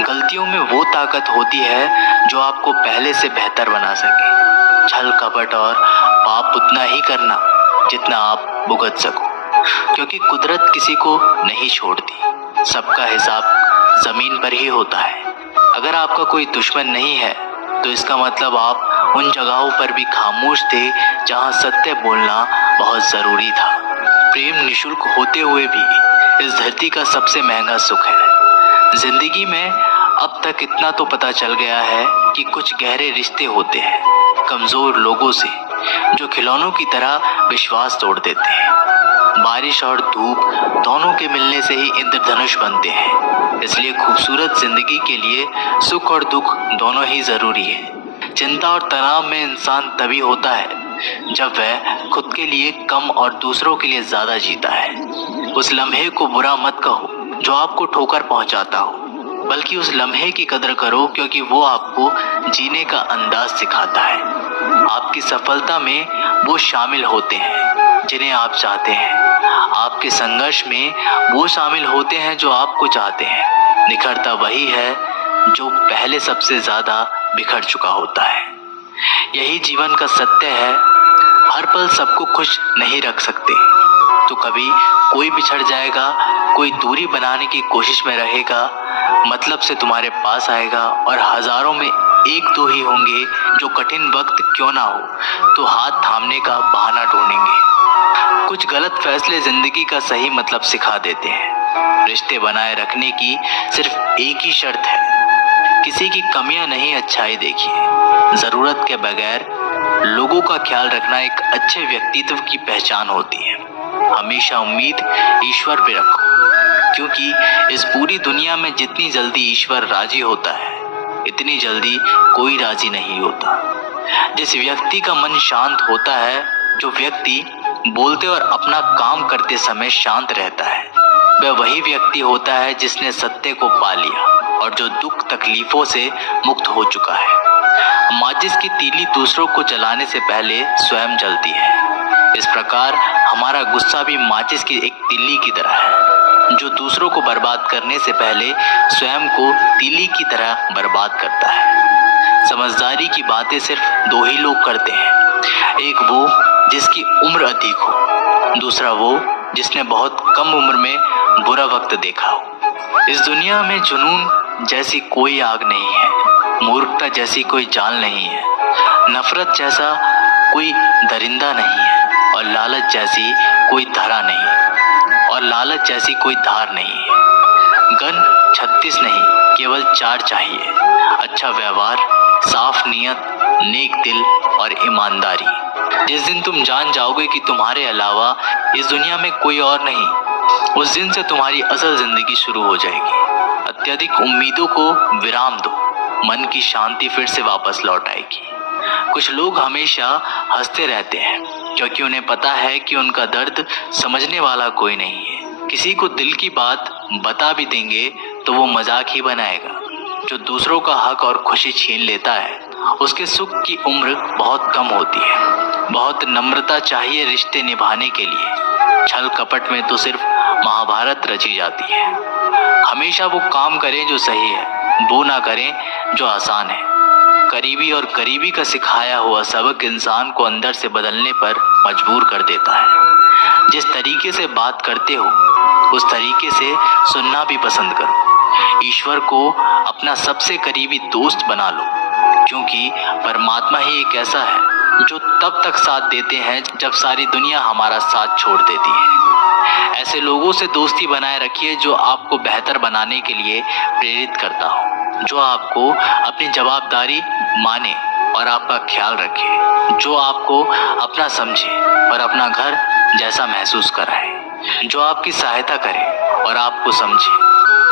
गलतियों में वो ताकत होती है जो आपको पहले से बेहतर बना सके। छल कपट और पाप उतना ही करना जितना आप भुगत सको, क्योंकि कुदरत किसी को नहीं छोड़ती। सबका हिसाब जमीन पर ही होता है। अगर आपका कोई दुश्मन नहीं है तो इसका मतलब आप उन जगहों पर भी खामोश थे जहां सत्य बोलना बहुत जरूरी था। प्रेम निशुल्क होते हुए भी इस धरती का सबसे महंगा सुख है। जिंदगी में अब तक इतना तो पता चल गया है कि कुछ गहरे रिश्ते होते हैं कमजोर लोगों से, जो खिलौनों की तरह विश्वास तोड़ देते हैं। बारिश और धूप दोनों के मिलने से ही इंद्रधनुष बनते हैं। इसलिए खूबसूरत जिंदगी के लिए सुख और दुख दोनों ही जरूरी है। चिंता और तनाव में इंसान तभी होता है जब वह खुद के लिए कम और दूसरों के लिए ज्यादा जीता है। उस लम्हे को बुरा मत कहो जो आपको ठोकर पहुंचाता हो, बल्कि उस लम्हे की कदर करो क्योंकि वो आपको जीने का अंदाज सिखाता है। आपकी सफलता में वो शामिल होते हैं जिन्हें आप चाहते हैं। आपके संघर्ष में वो शामिल होते हैं जो आपको चाहते हैं। निखरता वही है जो पहले सबसे ज्यादा बिखर चुका होता है। यही जीवन का सत्य है। हर पल सबको खुश नहीं रख सकते, तो कभी कोई बिछड़ जाएगा, कोई दूरी बनाने की कोशिश में रहेगा, मतलब से तुम्हारे पास आएगा, और हजारों में एक दो ही होंगे जो कठिन वक्त क्यों ना हो तो हाथ थामने का बहाना ढूंढेंगे। कुछ गलत फैसले जिंदगी का सही मतलब सिखा देते हैं। रिश्ते बनाए रखने की सिर्फ एक ही शर्त है, किसी की कमियां नहीं, अच्छाई देखिए। जरूरत के बगैर लोगों का ख्याल रखना एक अच्छे व्यक्तित्व की पहचान होती है। हमेशा उम्मीद ईश्वर पे रखो, क्योंकि इस पूरी दुनिया में जितनी जल्दी ईश्वर राजी होता है, इतनी जल्दी कोई राजी नहीं होता। जिस व्यक्ति का मन शांत होता है, जो व्यक्ति बोलते और अपना काम करते समय शांत रहता है, वह वही व्यक्ति होता है जिसने सत्य को पा लिया और जो दुख तकलीफों से मुक्त हो चुका है। माचिस की तीली दूसरों को जलाने से पहले स्वयं जलती है। इस प्रकार हमारा गुस्सा भी माचिस की एक तीली की तरह है, जो दूसरों को बर्बाद करने से पहले स्वयं को तीली की तरह बर्बाद करता है। समझदारी की बातें सिर्फ दो ही लोग करते हैं, एक वो जिसकी उम्र अधिक हो, दूसरा वो जिसने बहुत कम उम्र में बुरा वक्त देखा हो। इस दुनिया में जुनून जैसी कोई आग नहीं है, मूर्खता जैसी कोई जाल नहीं है, नफरत जैसा कोई दरिंदा नहीं है, और लालच जैसी कोई धार नहीं है। गन 36 नहीं, केवल 4 चाहिए, अच्छा व्यवहार, साफ नियत, नेक दिल और ईमानदारी। जिस दिन तुम जान जाओगे कि तुम्हारे अलावा इस दुनिया में कोई और नहीं, उस दिन से तुम्हारी असल जिंदगी शुरू हो जाएगी। अत्यधिक उम्मीदों को विराम दो, मन की शांति फिर से वापस लौट आएगी। कुछ लोग हमेशा हंसते रहते हैं क्योंकि उन्हें पता है कि उनका दर्द समझने वाला कोई नहीं है। किसी को दिल की बात बता भी देंगे तो वो मजाक ही बनाएगा। जो दूसरों का हक और खुशी छीन लेता है, उसके सुख की उम्र बहुत कम होती है। बहुत नम्रता चाहिए रिश्ते निभाने के लिए। छल कपट में तो सिर्फ महाभारत रची जाती है। हमेशा वो काम करें जो सही है, वो ना करें जो आसान है। करीबी और करीबी का सिखाया हुआ सबक इंसान को अंदर से बदलने पर मजबूर कर देता है। जिस तरीके से बात करते हो उस तरीके से सुनना भी पसंद करो। ईश्वर को अपना सबसे करीबी दोस्त बना लो, क्योंकि परमात्मा ही एक ऐसा है जो तब तक साथ देते हैं जब सारी दुनिया हमारा साथ छोड़ देती है। ऐसे लोगों से दोस्ती बनाए रखिए जो आपको बेहतर बनाने के लिए प्रेरित करता हो, जो आपको अपनी जवाबदारी माने और आपका ख्याल रखे, जो आपको अपना समझे और अपना घर जैसा महसूस कराए, जो आपकी सहायता करे और आपको समझे।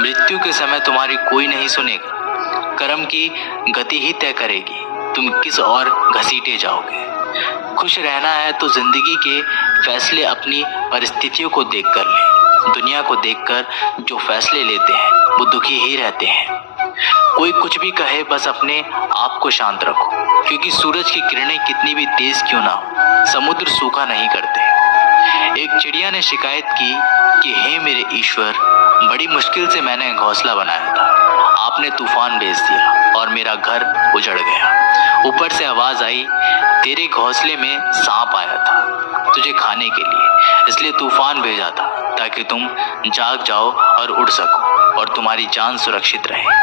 मृत्यु के समय तुम्हारी कोई नहीं सुनेगा। कर्म की गति ही तय करेगी तुम किस ओर घसीटे जाओगे। खुश रहना है तो जिंदगी के फैसले अपनी परिस्थितियों को देखकर ले। दुनिया को देखकर जो फैसले लेते हैं वो दुखी ही रहते हैं। कोई कुछ भी कहे, बस अपने आप को शांत रखो, क्योंकि सूरज की किरणें कितनी भी तेज क्यों ना हो, समुद्र सूखा नहीं करते। एक चिड़िया ने शिकायत की कि हे मेरे ईश्वर, बड़ी मुश्किल से मैंने घोंसला बनाया था, आपने तूफान भेज दिया और मेरा घर उजड़ गया। ऊपर से आवाज आई, तेरे घोंसले में सांप आया था तुझे खाने के लिए, इसलिए तूफान भेजा था ताकि तुम जाग जाओ और उड़ सको और तुम्हारी जान सुरक्षित रहे।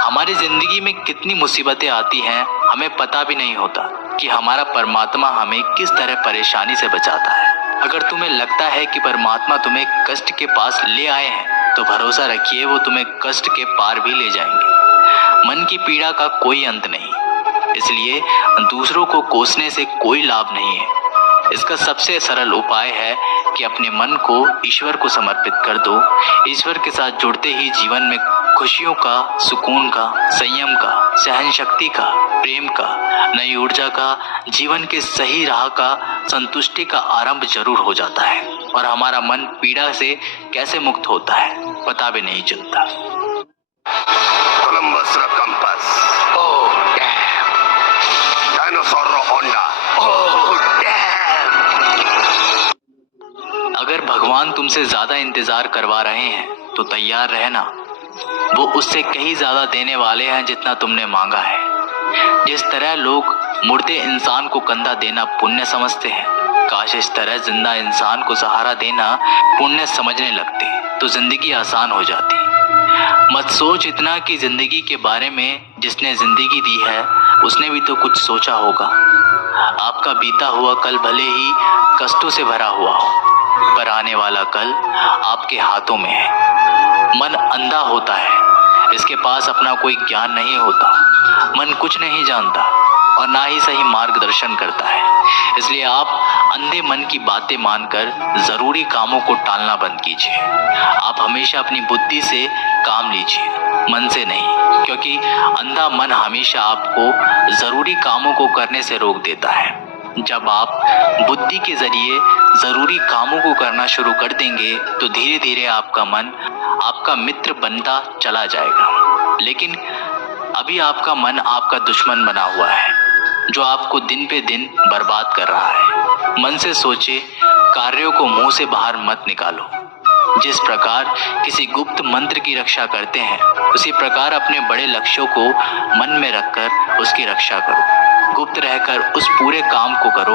हमारी जिंदगी में कितनी मुसीबतें आती हैं, हमें पता भी नहीं होता कि हमारा परमात्मा हमें किस तरह परेशानी से बचाता है। अगर तुम्हें लगता है कि परमात्मा तुम्हें कष्ट के पास ले आए हैं तो भरोसा रखिए वो तुम्हें कष्ट के पार भी ले जाएंगे। मन की पीड़ा का कोई अंत नहीं, इसलिए दूसरों को कोसने से कोई लाभ नहीं है। इसका सबसे सरल उपाय है कि अपने मन को ईश्वर को समर्पित कर दो। ईश्वर के साथ जुड़ते ही जीवन में खुशियों का, सुकून का, संयम का, सहन शक्ति का, प्रेम का, नई ऊर्जा का, जीवन के सही राह का, संतुष्टि का आरंभ जरूर हो जाता है और हमारा मन पीड़ा से कैसे मुक्त होता है पता भी नहीं चलता। कोलंबस रा कंपास, ओह डैम, डायनासोर रा होंडा, ओह डैम। अगर भगवान तुमसे ज्यादा इंतजार करवा रहे हैं तो तैयार रहना, वो उससे कहीं ज्यादा देने वाले हैं जितना तुमने मांगा है। जिस तरह लोग मुर्दे इंसान को कंधा देना पुण्य समझते हैं, काश इस तरह जिंदा इंसान को सहारा देना पुण्य समझने लगते तो जिंदगी आसान हो जाती। मत सोच इतना कि जिंदगी के बारे में जिसने जिंदगी दी है उसने भी तो कुछ सोचा होगा। आपका बीता हुआ कल भले ही कष्टों से भरा हुआ हो, पर आने वाला कल आपके हाथों में है। मन अंधा होता है, इसके पास अपना कोई ज्ञान नहीं होता। मन कुछ नहीं जानता और ना ही सही मार्गदर्शन करता है, इसलिए आप अंधे मन की बातें मानकर जरूरी कामों को टालना बंद कीजिए। आप हमेशा अपनी बुद्धि से काम लीजिए, मन से नहीं, क्योंकि अंधा मन हमेशा आपको जरूरी कामों को करने से रोक देता है। जब आप बुद्धि के जरिए जरूरी कामों को करना शुरू कर देंगे तो धीरे धीरे आपका मन आपका मित्र बनता चला जाएगा। लेकिन अभी आपका मन आपका दुश्मन बना हुआ है, जो आपको दिन पे दिन बर्बाद कर रहा है। मन से सोचे, कार्यों को मुंह से बाहर मत निकालो। जिस प्रकार किसी गुप्त मंत्र की रक्षा करते हैं, उसी प्रकार अपने बड़े लक्ष्यों को मन में रखकर उसकी रक्षा करो। गुप्त रहकर उस पूरे काम को करो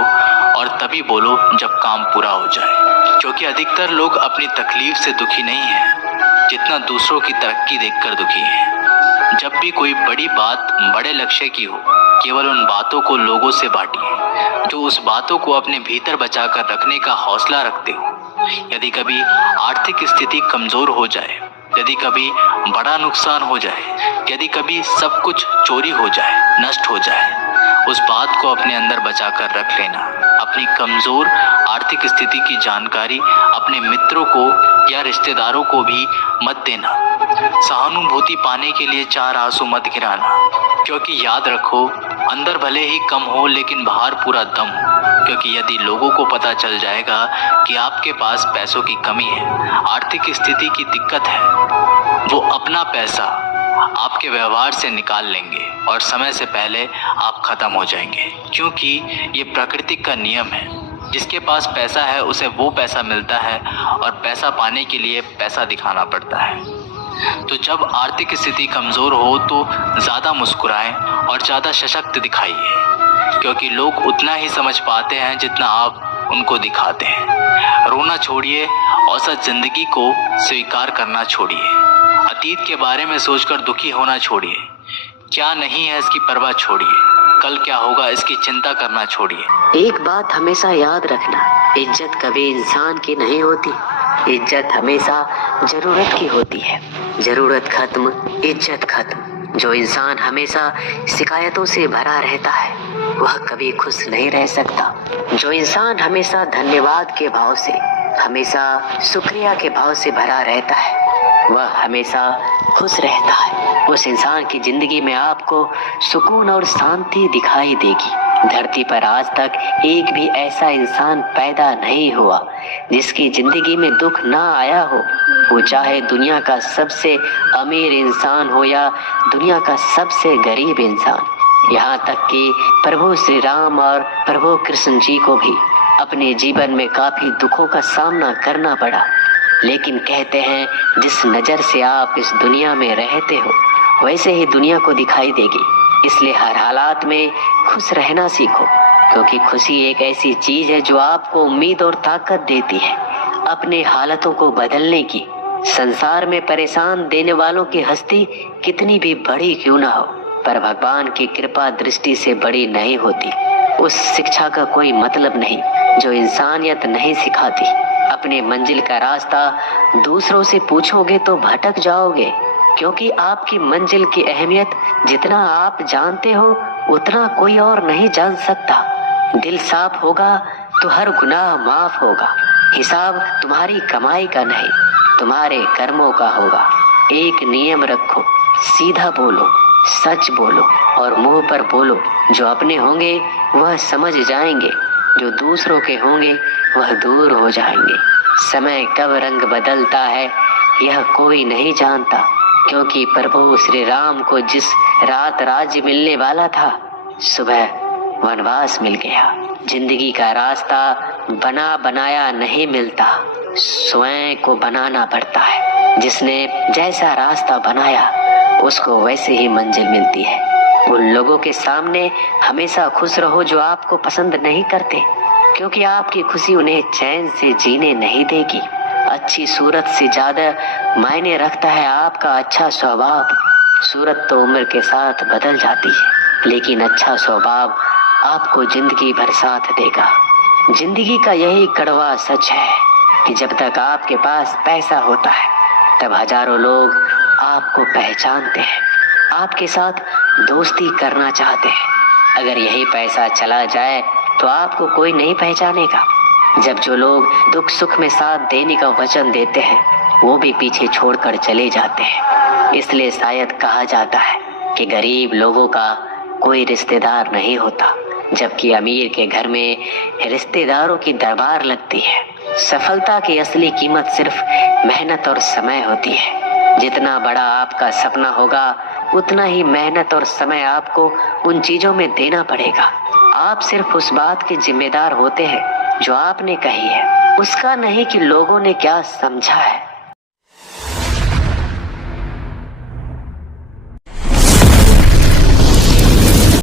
और तभी बोलो जब काम पूरा हो जाए। क्योंकि अधिकतर लोग अपनी तकलीफ से दुखी नहीं हैं, जितना दूसरों की तरक्की देखकर दुखी हैं। जब भी कोई बड़ी बात बड़े लक्ष्य की हो, केवल उन बातों को लोगों से बांटिए जो उस बातों को अपने भीतर बचाकर रखने का हौसला रखते हो। यदि कभी आर्थिक स्थिति कमजोर हो जाए, यदि कभी बड़ा नुकसान हो जाए, यदि कभी सब कुछ चोरी हो जाए, नष्ट हो जाए, उस बात को अपने अंदर बचाकर रख लेना। अपनी कमजोर आर्थिक स्थिति की जानकारी अपने मित्रों को या रिश्तेदारों को भी मत देना। सहानुभूति पाने के लिए 4 आंसू मत गिराना, क्योंकि याद रखो, अंदर भले ही कम हो लेकिन बाहर पूरा दम हो। क्योंकि यदि लोगों को पता चल जाएगा कि आपके पास पैसों की कमी है, आर्थिक स्थिति की दिक्कत है, वो अपना पैसा आपके व्यवहार से निकाल लेंगे और समय से पहले आप खत्म हो जाएंगे। क्योंकि ये प्रकृति का नियम है, जिसके पास पैसा है उसे वो पैसा मिलता है और पैसा पाने के लिए पैसा दिखाना पड़ता है। तो जब आर्थिक स्थिति कमज़ोर हो तो ज़्यादा मुस्कुराएं और ज़्यादा सशक्त दिखाइए, क्योंकि लोग उतना ही समझ पाते हैं जितना आप उनको दिखाते हैं। रोना छोड़िए, औसत ज़िंदगी को स्वीकार करना छोड़िए, अतीत के बारे में सोचकर दुखी होना छोड़िए, क्या नहीं है इसकी परवाह छोड़िए, कल क्या होगा इसकी चिंता करना छोड़िए। एक बात हमेशा याद रखना, इज्जत कभी इंसान की नहीं होती, इज्जत हमेशा जरूरत की होती है। जरूरत खत्म, इज्जत खत्म। जो इंसान हमेशा शिकायतों से भरा रहता है वह कभी खुश नहीं रह सकता। जो इंसान हमेशा धन्यवाद के भाव से, हमेशा शुक्रिया के भाव से भरा रहता है वह हमेशा खुश रहता है। उस इंसान की जिंदगी में आपको सुकून और शांति दिखाई देगी। धरती पर आज तक एक भी ऐसा इंसान पैदा नहीं हुआ जिसकी जिंदगी में दुख ना आया हो, वो चाहे दुनिया का सबसे अमीर इंसान हो या दुनिया का सबसे गरीब इंसान। यहाँ तक कि प्रभु श्री राम और प्रभु कृष्ण जी को भी अपने जीवन में काफी दुखों का सामना करना पड़ा, लेकिन कहते हैं जिस नजर से आप इस दुनिया में रहते हो वैसे ही दुनिया को दिखाई देगी। इसलिए हर हालात में खुश रहना सीखो, क्योंकि खुशी एक ऐसी चीज है जो आपको उम्मीद और ताकत देती है अपने हालातों को बदलने की। संसार में परेशान देने वालों की हस्ती कितनी भी बड़ी क्यों ना हो, पर भगवान की कृपा दृष्टि से बड़ी नहीं होती। उस शिक्षा का कोई मतलब नहीं जो इंसानियत नहीं सिखाती। अपने मंजिल का रास्ता दूसरों से पूछोगे तो भटक जाओगे, क्योंकि आपकी मंजिल की अहमियत जितना आप जानते हो उतना कोई और नहीं जान सकता। दिल साफ होगा तो हर गुनाह माफ होगा। हिसाब तुम्हारी कमाई का नहीं, तुम्हारे कर्मों का होगा। एक नियम रखो, सीधा बोलो, सच बोलो और मुंह पर बोलो। जो अपने होंगे वह समझ जाएंगे, जो दूसरों के होंगे वह दूर हो जाएंगे। समय कब रंग बदलता है यह कोई नहीं जानता, क्योंकि प्रभु श्री राम को जिस रात राज्य मिलने वाला था, सुबह वनवास मिल गया। जिंदगी का रास्ता बना बनाया नहीं मिलता, स्वयं को बनाना पड़ता है। जिसने जैसा रास्ता बनाया उसको वैसे ही मंजिल मिलती है। उन लोगों के सामने हमेशा खुश रहो जो आपको पसंद नहीं करते, क्योंकि आपकी खुशी उन्हें चैन से जीने नहीं देगी। अच्छी सूरत से ज्यादा मायने रखता है आपका अच्छा स्वभाव। सूरत तो उम्र के साथ बदल जाती है, लेकिन अच्छा स्वभाव आपको जिंदगी भर साथ देगा। जिंदगी का यही कड़वा सच है कि जब तक आपके पास पैसा होता है तब हजारों लोग आपको पहचानते हैं, आपके साथ दोस्ती करना चाहते हैं। अगर यही पैसा चला जाए तो आपको कोई नहीं पहचानेगा। जब जो लोग दुख सुख में साथ देने का वचन देते हैं वो भी पीछे छोड़कर चले जाते हैं। इसलिए शायद कहा जाता है कि गरीब लोगों का कोई रिश्तेदार नहीं होता, जबकि अमीर के घर में रिश्तेदारों की दरबार लगती है। सफलता की असली कीमत सिर्फ मेहनत और समय होती है। जितना बड़ा आपका सपना होगा उतना ही मेहनत और समय आपको उन चीजों में देना पड़ेगा। आप सिर्फ उस बात के जिम्मेदार होते हैं जो आपने कही है, उसका नहीं कि लोगों ने क्या समझा है।